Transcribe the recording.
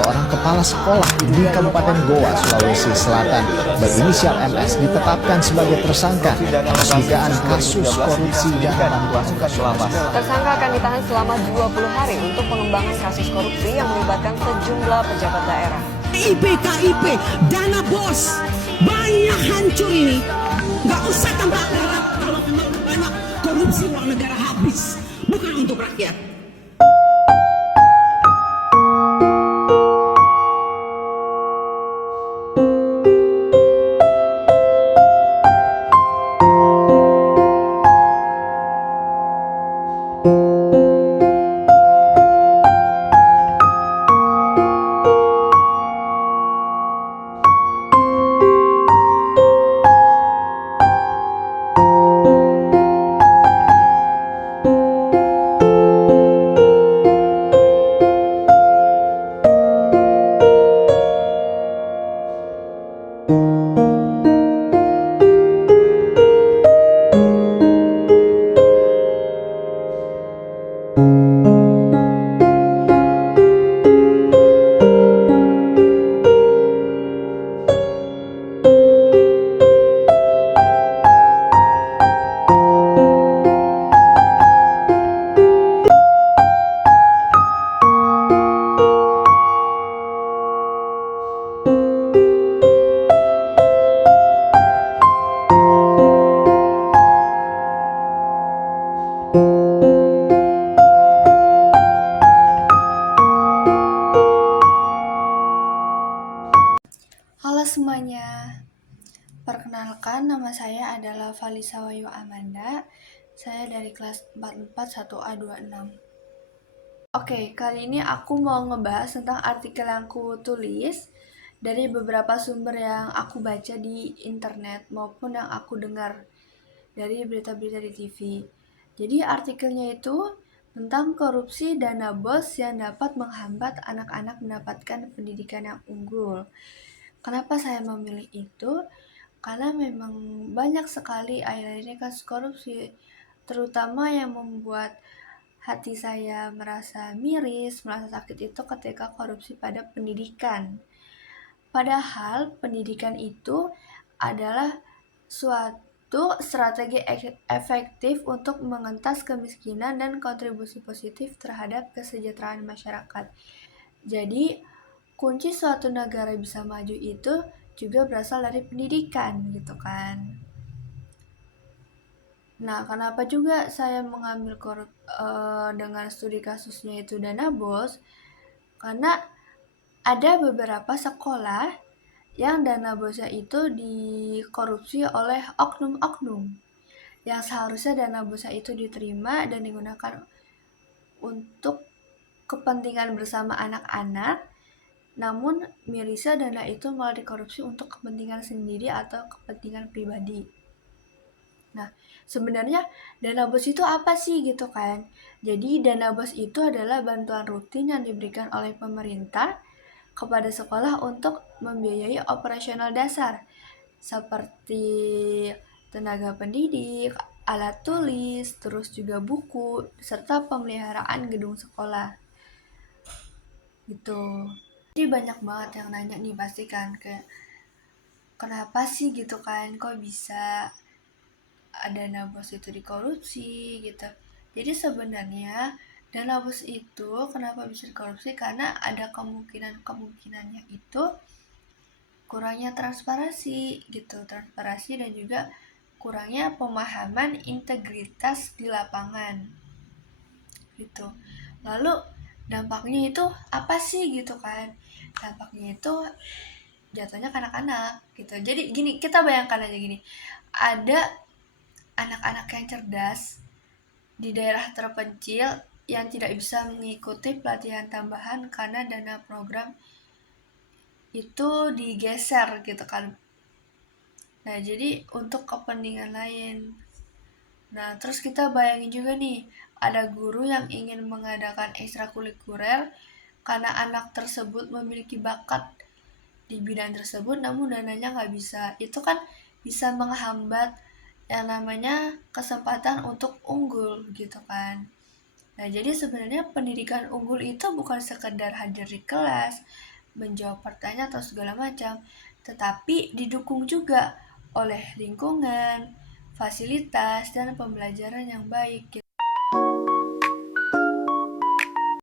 seorang kepala sekolah di Kabupaten Goa, Sulawesi Selatan berinisial MS ditetapkan sebagai tersangka atas dugaan kasus korupsi dan bantuan sosial. Tersangka akan ditahan selama 20 hari untuk pengembangan kasus korupsi yang melibatkan sejumlah pejabat daerah. KIP, dana bos, banyak hancur ini. Nggak usah tambah darah kalau memang korupsi uang negara habis, bukan untuk rakyat. Halo semuanya, perkenalkan nama saya adalah Valisa Wayu Amanda. Saya dari kelas 441A26. Oke, kali ini aku mau ngebahas tentang artikel yang aku tulis dari beberapa sumber yang aku baca di internet maupun yang aku dengar dari berita-berita di TV. Jadi artikelnya itu tentang korupsi dana bos yang dapat menghambat anak-anak mendapatkan pendidikan yang unggul. Kenapa saya memilih itu? Karena memang banyak sekali akhir-akhir ini kasus korupsi, terutama yang membuat hati saya merasa miris, merasa sakit itu ketika korupsi pada pendidikan. Padahal pendidikan itu adalah suatu strategi efektif untuk mengentas kemiskinan dan kontribusi positif terhadap kesejahteraan masyarakat. Jadi, kunci suatu negara bisa maju itu juga berasal dari pendidikan gitu kan. Nah, kenapa juga saya mengambil dengan studi kasusnya itu dana bos? Karena ada beberapa sekolah yang dana bosnya itu dikorupsi oleh oknum-oknum yang seharusnya dana bosnya itu diterima dan digunakan untuk kepentingan bersama anak-anak, namun mirisnya dana itu malah dikorupsi untuk kepentingan sendiri atau kepentingan pribadi. Nah, sebenarnya dana bos itu apa sih gitu kan? Jadi dana bos itu adalah bantuan rutin yang diberikan oleh pemerintah kepada sekolah untuk membiayai operasional dasar seperti tenaga pendidik, alat tulis, terus juga buku, serta pemeliharaan gedung sekolah. Gitu. Jadi banyak banget yang nanya nih pasti kan, kayak kenapa sih gitu kan, kok bisa dana bos itu dikorupsi gitu. Jadi sebenarnya dana bos itu kenapa bisa dikorupsi, karena ada kemungkinannya itu kurangnya transparansi gitu, transparansi dan juga kurangnya pemahaman integritas di lapangan gitu. Lalu dampaknya itu apa sih gitu kan? Dampaknya itu jatuhnya ke anak-anak gitu. Jadi gini, kita bayangkan aja gini, ada anak-anak yang cerdas di daerah terpencil yang tidak bisa mengikuti pelatihan tambahan karena dana program itu digeser gitu kan. Nah, jadi untuk kepentingan lain. Nah, terus kita bayangin juga nih, ada guru yang ingin mengadakan ekstrakurikuler karena anak tersebut memiliki bakat di bidang tersebut, namun dananya nggak bisa. Itu kan bisa menghambat yang namanya kesempatan untuk unggul gitu kan. Nah, jadi sebenarnya pendidikan unggul itu bukan sekedar hadir di kelas, menjawab pertanyaan atau segala macam, tetapi didukung juga oleh lingkungan, fasilitas, dan pembelajaran yang baik.